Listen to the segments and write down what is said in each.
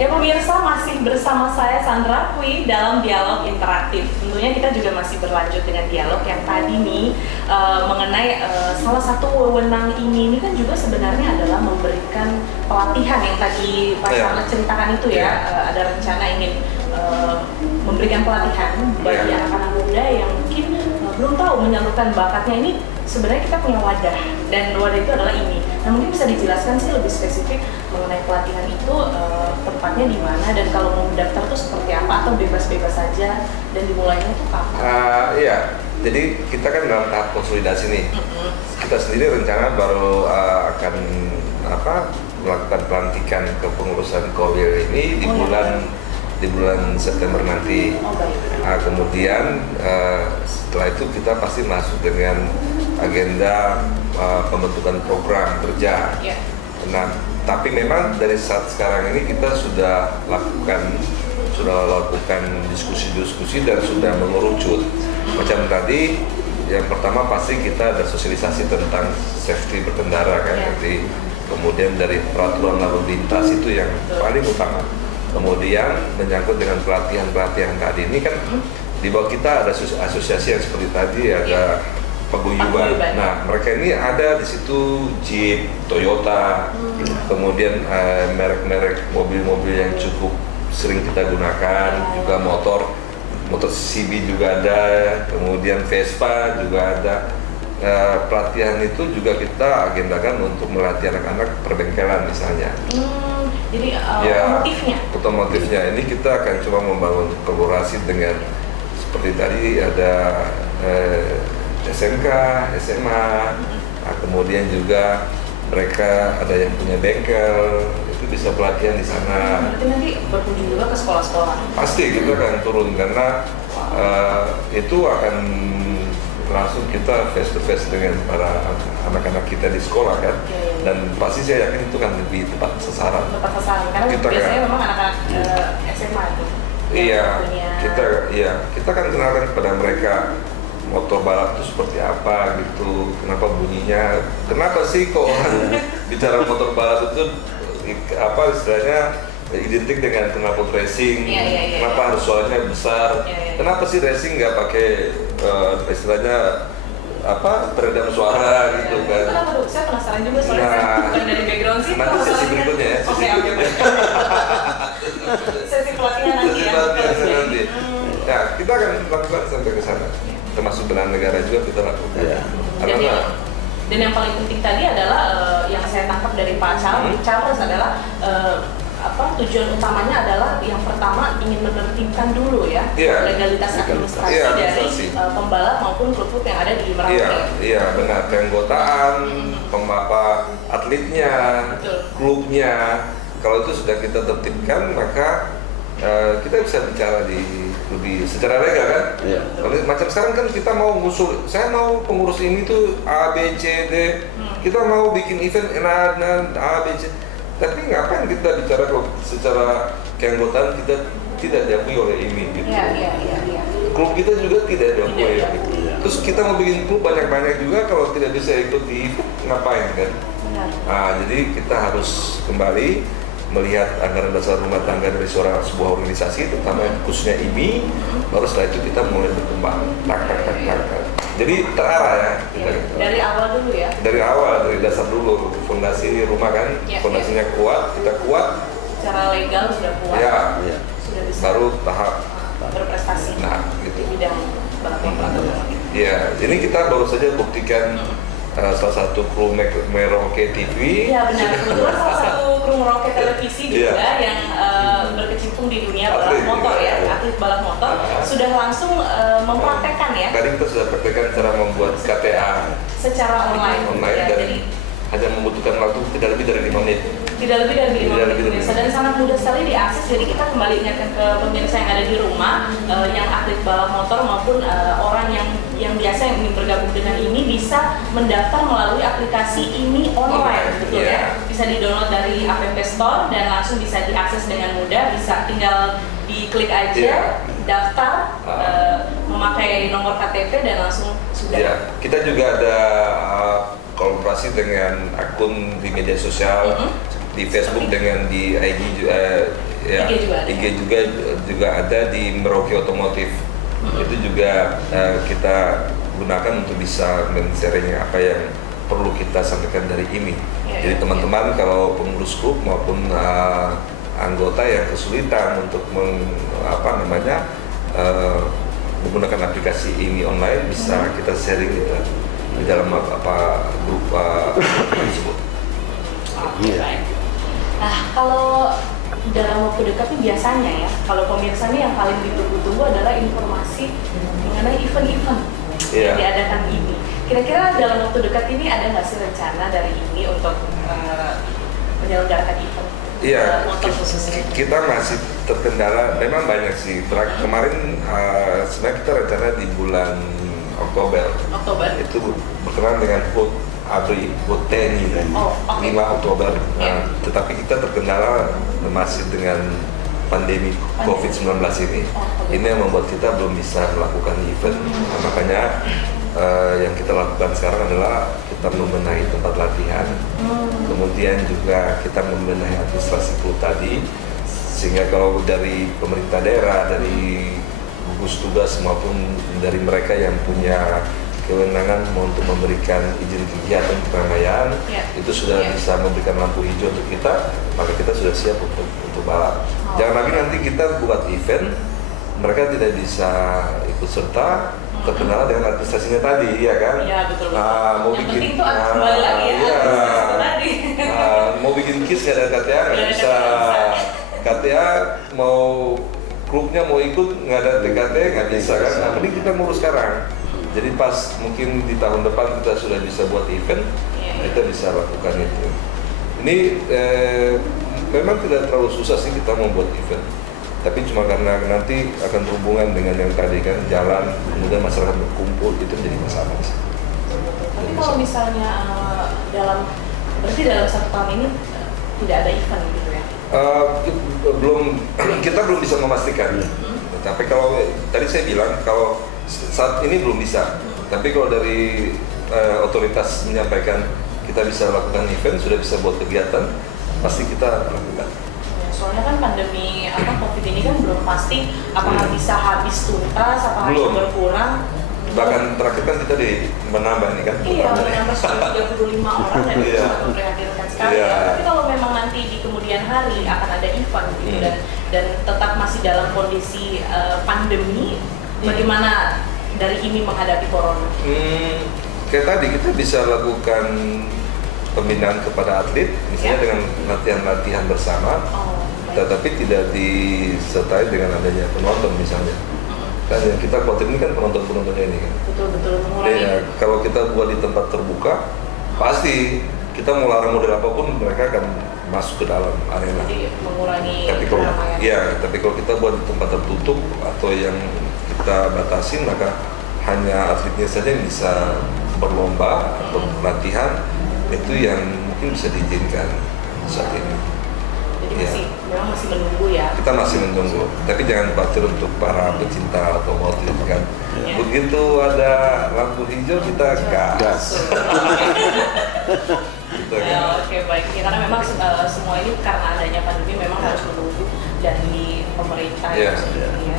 Ya pemirsa, masih bersama saya Sandra Pwi dalam dialog interaktif. Tentunya kita juga masih berlanjut dengan dialog yang tadi nih mengenai salah satu wewenang ini kan juga sebenarnya adalah memberikan pelatihan yang tadi Pak Charles ceritakan itu ya. Ada rencana ingin memberikan pelatihan bagi anak-anak muda yang mungkin belum tahu menyalurkan bakatnya ini. Sebenarnya kita punya wadah, dan wadah itu adalah ini. Nah, mungkin bisa dijelaskan sih lebih spesifik mengenai pelatihan itu, tempatnya di mana, dan kalau mau mendaftar tuh seperti apa, atau bebas-bebas saja, dan dimulainya tuh kapan? Iya, jadi kita kan dalam tahap konsolidasi nih. Kita sendiri rencana baru akan melakukan pelantikan kepengurusan Kowil ini di bulan September nanti. Kemudian setelah itu kita pasti masuk dengan agenda pembentukan program kerja. Nah, tapi memang dari saat sekarang ini kita sudah lakukan diskusi-diskusi dan sudah mengerucut. Macam tadi, yang pertama pasti kita ada sosialisasi tentang safety berkendara kan. Jadi kemudian dari peraturan lalu lintas itu yang paling utama. Kemudian menyangkut dengan pelatihan tadi ini kan di bawah kita ada asosiasi yang seperti tadi ada paguyuban. Nah, mereka ini ada di situ Jeep, Toyota, kemudian merek-merek mobil-mobil yang cukup sering kita gunakan, juga motor CB juga ada, kemudian Vespa juga ada. Pelatihan itu juga kita agendakan untuk melatih anak-anak perbengkelan misalnya. Jadi otomotifnya ini kita akan coba membangun kolaborasi dengan seperti tadi ada SMK, SMA, kemudian juga mereka ada yang punya bengkel, itu bisa pelatihan di sana. Berarti nanti berkunjung juga ke sekolah-sekolah? Pasti kita akan turun karena itu akan langsung kita face to face dengan para anak-anak kita di sekolah kan. Dan pasti saya yakin itu kan lebih tepat sasaran. Tepat sasaran, karena kita biasanya memang anak-anak SMA itu. Kita kan kenalkan kepada mereka motor balap itu seperti apa gitu, kenapa bunyinya, kenapa sih kok orang bicara motor balap itu istilahnya identik dengan knalpot racing, kenapa harus suaranya besar, kenapa sih racing nggak pakai istilahnya peredam suara gitu kan. Kenapa dong? Saya penasaran juga soalnya saya bukan dari background sih. Nanti sesi berikutnya ya. Sesi pelatihan nanti. Ya, kita akan lakukan sampai ke sana. Termasuk bela negara juga kita lakukan. Dan yang paling penting tadi adalah yang saya tangkap dari Pak Charles adalah tujuan utamanya adalah yang pertama ingin menertibkan dulu ya legalitas administrasi dari pembalap maupun klub-klub yang ada di Merauke. Iya benar, keanggotaan, atletnya, klubnya. Kalau itu sudah kita tertibkan maka kita bisa bicara lebih secara legal kan. Macam sekarang kan kita mau ngusul, saya mau pengurus ini tuh A, B, C, D. Kita mau bikin event A, B, C. Tapi ngapain kita bicara kalau secara keanggotaan kita tidak diakui oleh ini gitu. Klub kita juga tidak diakui gitu. Terus kita mau bikin klub banyak-banyak juga kalau tidak bisa ikut di ngapain kan. Jadi kita harus kembali melihat anggaran dasar rumah tangga dari sebuah organisasi, terutama khususnya IMI, baru setelah itu kita mulai berkembang. Jadi terarah ya. Dari awal dulu ya? Dari awal, dari dasar dulu, fondasi rumah kan, fondasinya kuat, kita kuat. Secara legal sudah kuat. Sudah bisa. Baru tahap berprestasi. Gitu. Di bidang balap. Iya, ini kita baru saja buktikan salah satu kru Merauke TV. Iya benar, kebetulan salah satu kru Merauke televisi juga yang berkecimpung di dunia balap motor ya, atlet balap motor sudah langsung mempraktekkan ya. Tadi kita sudah praktekkan cara membuat KTA secara online dan jadi hanya membutuhkan waktu tidak lebih dari 5 menit. Tidak lebih dari 5 menit dan sangat mudah sekali diakses. Jadi kita kembali ingatkan ke pemirsa yang ada di rumah, yang atlet balap motor maupun orang yang biasa yang ingin bergabung dengan ini bisa mendaftar melalui aplikasi ini online, betul ya? Bisa di-download dari App Store dan langsung bisa diakses dengan mudah. Bisa tinggal diklik aja, daftar, memakai nomor KTP dan langsung sudah. Kita juga ada kolaborasi dengan akun di media sosial, di Facebook dengan di IG ya, IG juga ada. IG juga ada di Merauke Otomotif. Itu juga kita gunakan untuk bisa men-sharing apa yang perlu kita sampaikan dari ini. Jadi teman-teman kalau pengurus grup maupun anggota yang kesulitan untuk menggunakan aplikasi ini online, bisa kita sharing gitu di dalam grup tersebut. Baik. Nah, kalau dalam waktu dekat ini biasanya ya, kalau pemirsa ini yang paling ditunggu-tunggu adalah informasi mengenai event-event yang diadakan ini. Kira-kira dalam waktu dekat ini ada nggak sih rencana dari ini untuk menyelenggarakan event? Iya, motor khususnya? kita masih terkendala, memang banyak sih. Kemarin sebenarnya kita rencana di bulan Oktober. Itu berkenaan dengan HUT ABRI, HUT TNI, 5 Oktober. Tetapi kita terkendala masih dengan pandemi COVID-19 ini. Ini yang membuat kita belum bisa melakukan event. Makanya yang kita lakukan sekarang adalah kita membenahi tempat latihan, kemudian juga kita membenahi administrasi klub tadi, sehingga kalau dari pemerintah daerah, dari gugus tugas maupun dari mereka yang punya kewenangan untuk memberikan izin kegiatan keramaian, itu sudah bisa memberikan lampu hijau untuk kita, maka kita sudah siap untuk balap. Jangan lagi nanti kita buat event, mereka tidak bisa ikut serta, terkenal dengan administrasinya tadi, ya kan? Iya, betul. Mau yang bikin, penting tuh kembali lagi tadi. Mau bikin KIS nggak ada KTA, nggak bisa. KTA mau klubnya mau ikut nggak ada TKT, nggak bisa kan? Nah, mending kita ngurus sekarang. Jadi pas mungkin di tahun depan kita sudah bisa buat event, kita bisa lakukan itu. Ini memang tidak terlalu susah sih kita membuat event. Tapi cuma karena nanti akan berhubungan dengan yang tadi kan, jalan, kemudian masyarakat berkumpul, itu menjadi masalah sih. Tapi kalau misalnya berarti dalam 1 tahun ini tidak ada event gitu ya? Kita belum bisa memastikan. Tapi kalau tadi saya bilang kalau saat ini belum bisa. Tapi kalau dari otoritas menyampaikan kita bisa lakukan event, sudah bisa buat kegiatan, pasti kita lakukan. Soalnya kan pandemi COVID ini kan belum pasti apakah bisa habis tuntas, apakah bisa berkurang. Bahkan terakhir kan kita menambah nih kan. Iya, menambah 35 orang dan itu sangat memprihatinkan sekali. Tapi kalau memang nanti di kemudian hari akan ada event gitu dan tetap masih dalam kondisi pandemi, bagaimana dari ini menghadapi corona? Kayak tadi kita bisa lakukan pembinaan kepada atlet, misalnya dengan latihan-latihan bersama. Tetapi tidak disertai dengan adanya penonton misalnya. Kan yang kita khawatir ini kan penontonnya ini kan. Betul mengurangi. Ya, kalau kita buat di tempat terbuka, pasti kita mau larang model apapun mereka akan masuk ke dalam arena. Jadi mengurangi. Tapi kalau kita buat di tempat tertutup atau yang kita batasin, maka hanya atletnya saja yang bisa berlomba atau latihan, itu yang mungkin bisa diizinkan saat ini. Jadi memang masih menunggu ya. Kita masih menunggu, tapi jangan khawatir untuk para pecinta otomotif kan. Begitu ada lampu hijau kita gas. Oke, baik. Ya, karena memang semua ini karena adanya pandemi memang harus menunggu dari pemerintah itu sendiri ya.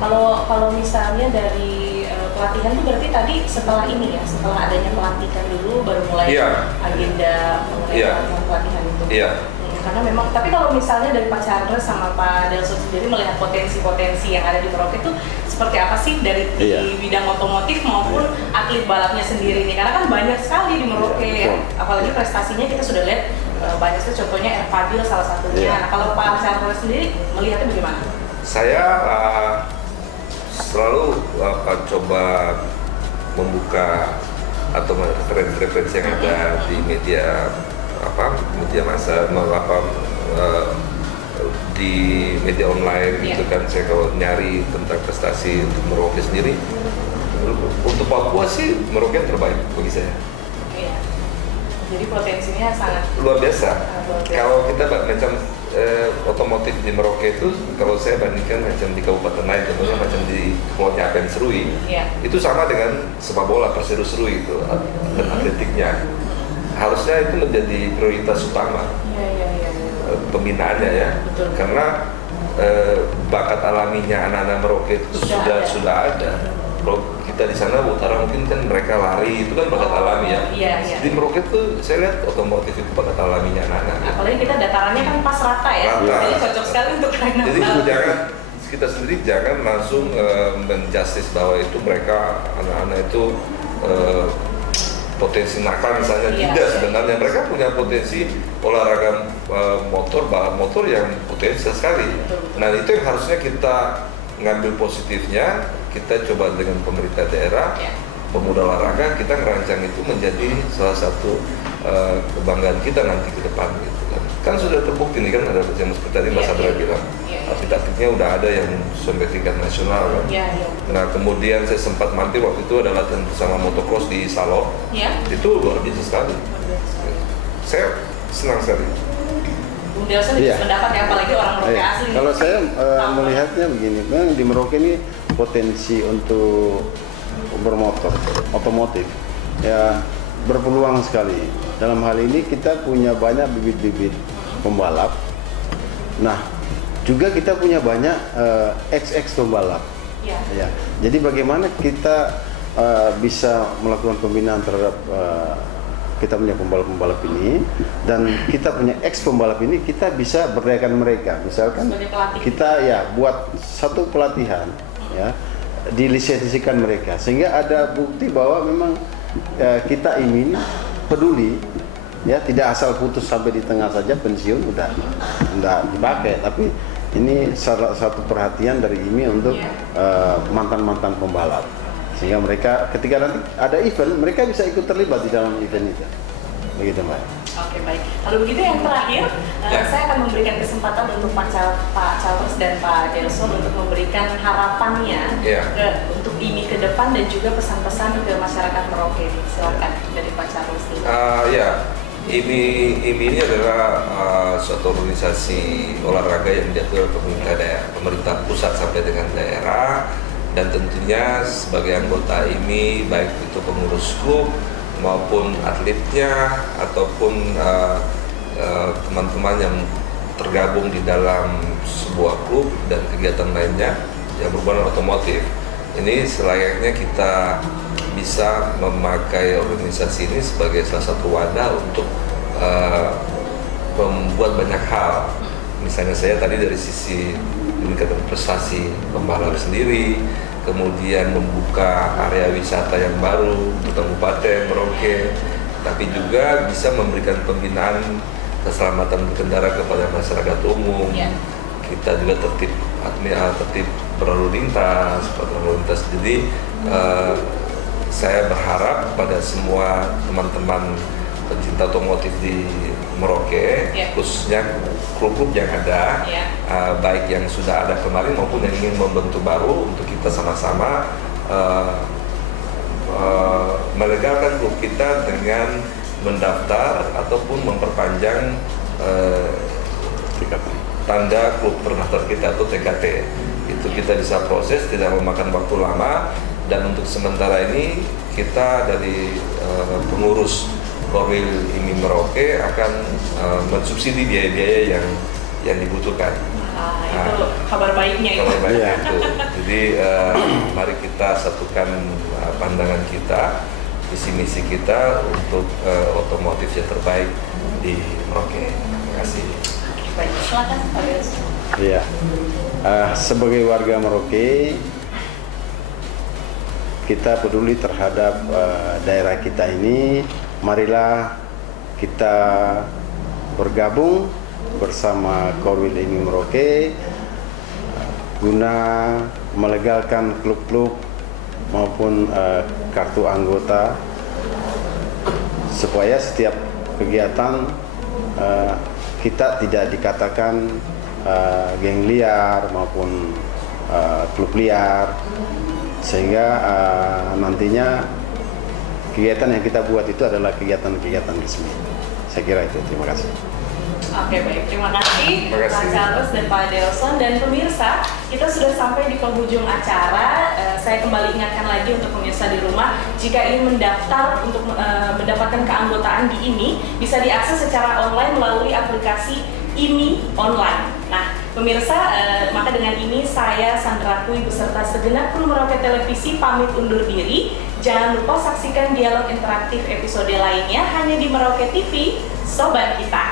Kalau misalnya dari pelatihan itu berarti tadi setelah ini ya, setelah adanya pelantikan dulu baru mulai agenda mengenai pelatihan itu. Karena memang, tapi kalau misalnya dari Pak Chandra sama Pak Delson sendiri melihat potensi-potensi yang ada di Merauke itu seperti apa sih dari di bidang otomotif maupun atlet balapnya sendiri nih? Karena kan banyak sekali di Merauke ya, apalagi prestasinya kita sudah lihat banyak sekali, contohnya R. Fadil salah satunya. Nah, kalau Pak Chandra sendiri melihatnya bagaimana? Saya selalu coba membuka atau referensi yang ada di media massa di media online gitu kan. Saya kalau nyari tentang prestasi untuk Merauke sendiri, untuk Papua sih Merauke yang terbaik bagi saya. Jadi potensinya sangat luar biasa. Kalau kita macam otomotif di Merauke itu, kalau saya bandingkan macam di Kabupaten lain, contohnya macam di Kepulauan Yapen Serui, itu sama dengan sepak bola Perseru Serui itu dan atletiknya. Harusnya itu menjadi prioritas utama. pembinaannya ya. Betul. Karena bakat alaminya anak-anak Merauke itu sudah ada. Kalau kita di sana utara mungkin kan mereka lari, itu kan bakat alami ya. Iya, iya. Di Merauke tuh saya lihat otomotif itu bakat alaminya anak-anak. Apalagi kita datarannya kan pas rata ya, Rata. jadi cocok sekali untuk anak. Jadi kita sendiri jangan langsung menjustis bahwa itu mereka anak-anak itu potensi nakal misalnya. Iya. Tidak, sebenarnya mereka punya potensi olahraga motor, balap motor yang potensial sekali. Betul. Nah itu yang harusnya kita ngambil positifnya, kita coba dengan pemerintah daerah, Ya. pemuda olahraga, kita ngerancang itu menjadi salah satu kebanggaan kita nanti ke depan gitu kan. Kan sudah terbukti nih kan, ada yang seperti tadi Mas Iya, Abra iya. bilang, Iya. atlet-atletnya udah ada yang sampai tingkat nasional kan. Iya, iya. Nah kemudian saya sempat mampir waktu itu ada latihan bersama motocross di Salok, Ya. itu luar biasa sekali. Saya senang sekali. Bung Delson Iya. bisa mendapat ya, apalagi orang Merauke Iya. asli. Kalau saya Tahu. melihatnya begini, memang di Merauke ini potensi untuk bermotor, otomotif, ya berpeluang sekali. Dalam hal ini kita punya banyak bibit-bibit pembalap. Nah, juga kita punya banyak ex pembalap. Iya. Ya, jadi bagaimana kita bisa melakukan pembinaan terhadap kita punya pembalap-pembalap ini, dan kita punya ex pembalap ini, kita bisa berdayakan mereka. Misalkan Sebagai pelatih. kita ya buat satu pelatihan, ya dilisensikan mereka, sehingga ada bukti bahwa memang kita ini peduli, ya tidak asal putus sampai di tengah saja pensiun udah dipakai, tapi ini salah satu perhatian dari IMI untuk mantan-mantan pembalap, sehingga mereka ketika nanti ada event mereka bisa ikut terlibat di dalam event itu, begitu Mbak. Oke, baik. Lalu begitu yang terakhir, Ya. saya akan memberikan kesempatan untuk Pak Charles dan Pak Delson untuk memberikan harapannya Ya. untuk IMI ke depan dan juga pesan-pesan ke masyarakat Merauke. Silakan dari Pak Charles dulu. Ya, IMI ini adalah suatu organisasi olahraga yang diatur oleh pemerintah pusat sampai dengan daerah, dan tentunya sebagai anggota IMI baik itu pengurus klub maupun atletnya ataupun teman-teman yang tergabung di dalam sebuah klub dan kegiatan lainnya yang berhubungan otomotif. Ini selayaknya kita bisa memakai organisasi ini sebagai salah satu wadah untuk membuat banyak hal. Misalnya saya tadi dari sisi meningkatkan prestasi pembalap sendiri, kemudian membuka area wisata yang baru untuk Kabupaten Merauke, tapi juga bisa memberikan pembinaan keselamatan berkendara kepada masyarakat umum. Ya. Kita juga tertib berlalu lintas. Jadi saya berharap pada semua teman-teman pencinta otomotif di Merauke, Ya. khususnya klub-klub yang ada, Ya. baik yang sudah ada kemarin maupun yang ingin membentuk baru, untuk kita sama-sama melegalkan klub kita dengan mendaftar ataupun memperpanjang tanda klub terdaftar kita atau TKT. Itu kita bisa proses, tidak memakan waktu lama, dan untuk sementara ini kita dari pengurus Korwil IMI Merauke akan mensubsidi biaya-biaya yang dibutuhkan. Itu kabar baiknya itu. Kalau baik Iya. itu. Jadi mari kita satukan pandangan kita, visi misi kita untuk otomotif yang terbaik di Merauke. Terima kasih. Baik, silakan Pak Delson. Iya. Sebagai warga Merauke, kita peduli terhadap daerah kita ini. Marilah kita bergabung bersama Korwil IMI Merauke guna melegalkan klub-klub maupun kartu anggota, supaya setiap kegiatan kita tidak dikatakan geng liar maupun klub liar, sehingga nantinya kegiatan yang kita buat itu adalah kegiatan-kegiatan resmi. Saya kira itu. Terima kasih. Oke, baik. Terima kasih Terima kasih. Pak Charles dan Pak Delson. Dan pemirsa, kita sudah sampai di penghujung acara. Saya kembali ingatkan lagi untuk pemirsa di rumah, jika ingin mendaftar untuk mendapatkan keanggotaan di IMI, bisa diakses secara online melalui aplikasi IMI online. Nah, pemirsa, maka dengan ini saya Sandra Kui beserta segenap kru Merauke Televisi pamit undur diri. Jangan lupa saksikan dialog interaktif episode lainnya hanya di Merauke TV, Sobat Kita.